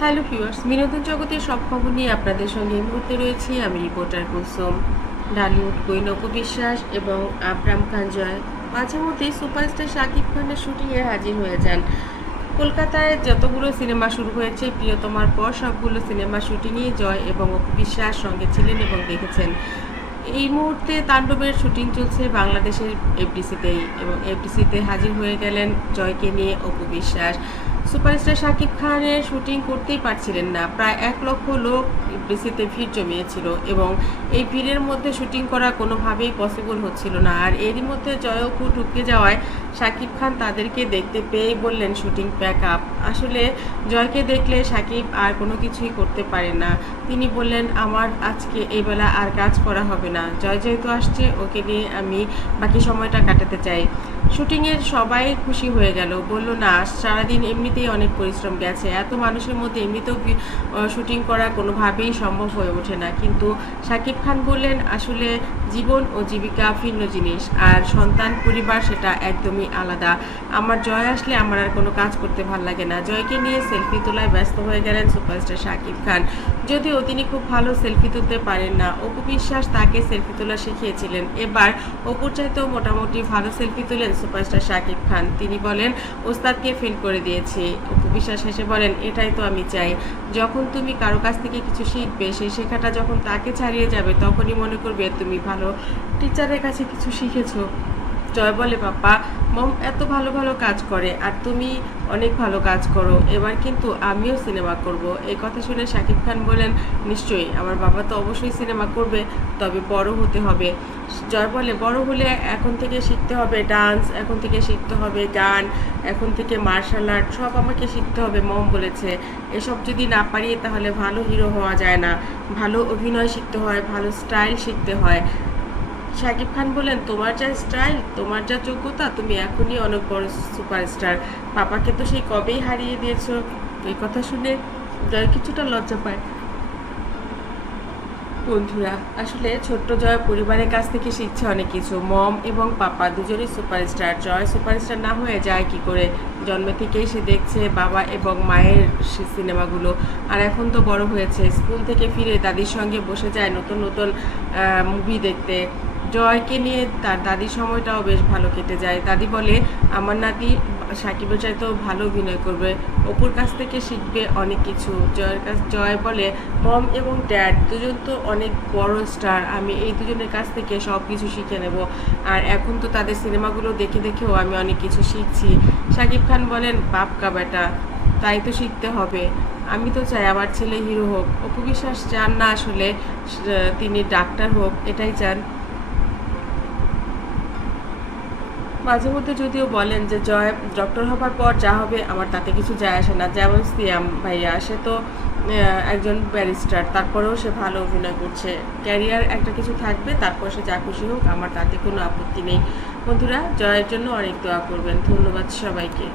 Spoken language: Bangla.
হ্যালো ভিউয়ার্স, বিনোদন জগতের সব খবর নিয়ে আপনাদের সঙ্গে এই মুহূর্তে রয়েছি। আমি রিপোর্টার কুসুম ডালিউড কুইন বিশ্বাস এবং আবরাম খান জয়। মাঝে মধ্যেই সুপারস্টার শাকিব খানের শুটিংয়ে হাজির হয়ে যান। কলকাতায় যতগুলো সিনেমা শুরু হয়েছে, প্রিয়তমার পর সবগুলো সিনেমা শুটিংয়ে জয় এবং অপু বিশ্বাস সঙ্গে ছিলেন এবং দেখেছেন। এই মুহূর্তে তাণ্ডবের শুটিং চলছে বাংলাদেশের এফডিসিতেই এবং এফডিসিতে হাজির হয়ে গেলেন জয়কে নিয়ে অপু বিশ্বাস। সুপারস্টার শাকিব খানের শুটিং করতেই পারছিলেন না। প্রায় এক লক্ষ লোক এফডিসিতে ভিড় জমিয়েছিল এবং এই ভিড়ের মধ্যে শুটিং করা কোনোভাবেই পসিবল হচ্ছিল না। আর এরই মধ্যে জয় অপু ঢুকে যাওয়ায় শাকিব খান তাদেরকে দেখতে পেয়েই বললেন, শুটিং প্যাক আপ। আসলে জয়কে দেখলে শাকিব আর কোনো কিছুই করতে পারে না। তিনি বললেন, আমার আজকে এই বেলা আর কাজ করা হবে না। জয় যেহেতু আসছে, ওকে নিয়ে আমি বাকি সময়টা কাটাতে চাই। শুটিংয়ের সবাই খুশি হয়ে গেল। বলল, না সারাদিন এমনিতেই অনেক পরিশ্রম গেছে। এত মানুষের মধ্যে এমনিতেও শুটিং করা কোনোভাবেই সম্ভব হয়ে ওঠে না। কিন্তু শাকিব খান বললেন, আসলে জীবন ও জীবিকা ভিন্ন জিনিস, আর সন্তান, পরিবার সেটা একদমই আলাদা। আমার জয় আসলে আমার আর কোনো কাজ করতে ভালো লাগে না। জয়কে নিয়ে সেলফি তোলায় ব্যস্ত হয়ে গেলেন সুপারস্টার শাকিব খান। যদিও তিনি খুব ভালো সেলফি তুলতে পারেন না, অপু বিশ্বাস তাকে সেলফি তোলা শিখিয়েছিলেন। এবার অপুর চাইতেও মোটামুটি ভালো সেলফি তোলেন সুপারস্টার শাকিব খান। তিনি বলেন, ওস্তাদকে ফেল করে দিয়েছি। অপু বিশ্বাস হেসে বলেন, এটাই তো আমি চাই। যখন তুমি কারও কাছ থেকে কিছু শিখবে, সেই শেখাটা যখন তাকে ছাড়িয়ে যাবে, তখনই মনে করবে তুমি ভালো। টিচারের কাছে কিছু শিখেছো। জয় বলে, পাপা, মম এত ভালো ভালো কাজ করে আর তুমি অনেক ভালো কাজ করো। এবার কিন্তু আমিও সিনেমা করব। এই কথা শুনে শাকিব খান বলেন, নিশ্চয়ই, আমার বাবা তো অবশ্যই সিনেমা করবে, তবে বড় হতে হবে। জয় বলে, বড় হলে এখন থেকে শিখতে হবে ডান্স, এখন থেকে শিখতে হবে গান, এখন থেকে মার্শাল আর্ট, সব আমাকে শিখতে হবে, মম বলেছে। এসব যদি না পারি তাহলে ভালো হিরো হওয়া যায় না। ভালো অভিনয় শিখতে হয়, ভালো স্টাইল শিখতে হয়। শাকিব খান বলেন, তোমার যা স্টাইল তোমার যা যোগ্যতা, তুমি এখনই অনেক বড় সুপারস্টার পাপাকে তো সেই কবেই হারিয়ে দিয়েছ? এই কথা শুনে জয় কিছুটা লজ্জা পায়। বন্ধুরা, আসলে ছোট্ট জয় পরিবারের কাছ থেকে শিখছে অনেক কিছু। মম এবং পাপা দুজনেই সুপারস্টার জয় সুপারস্টার না হয়ে যায় কি করে? জন্ম থেকেই সে দেখছে বাবা এবং মায়ের সিনেমাগুলো। আর এখন তো বড় হয়েছে। স্কুল থেকে ফিরে দাদির সঙ্গে বসে যায় নতুন নতুন মুভি দেখতে। জয়কে নিয়ে তার দাদির সময়টাও বেশ ভালো কেটে যায়। দাদি বলে, আমার নাতি সাকিবের চাইতেও ভালো অভিনয় করবে। অপুর কাছ থেকে শিখবে অনেক কিছু। জয়ের কাছ, জয় বলে, মম এবং ড্যাড দুজন তো অনেক বড় স্টার। আমি এই দুজনের কাছ থেকে সব কিছু শিখে নেব। আর এখন তো তাদের সিনেমাগুলো দেখে দেখেও আমি অনেক কিছু শিখছি। শাকিব খান বলেন বাপ কা বেটা, তাই তো শিখতে হবে। আমি তো চাই আমার ছেলে হিরো হোক। অপু বিশ্বাস চান না আসলে তিনি ডাক্তার হোক, এটাই চান। মাঝে মধ্যে যদিও বলেন যে জয় ডক্টর হবার পর যা হবে আমার তাতে কিছু যায় আসে না। যেমন সিয়াম ভাইয়া, সে তো একজন ব্যারিস্টার তারপরেও সে ভালো অভিনয় করছে। ক্যারিয়ার একটা কিছু থাকবে, তারপর সে যা খুশি হোক, আমার তাতে কোনো আপত্তি নেই। বন্ধুরা, জয়ের জন্য অনেক দোয়া করবেন। ধন্যবাদ সবাইকে।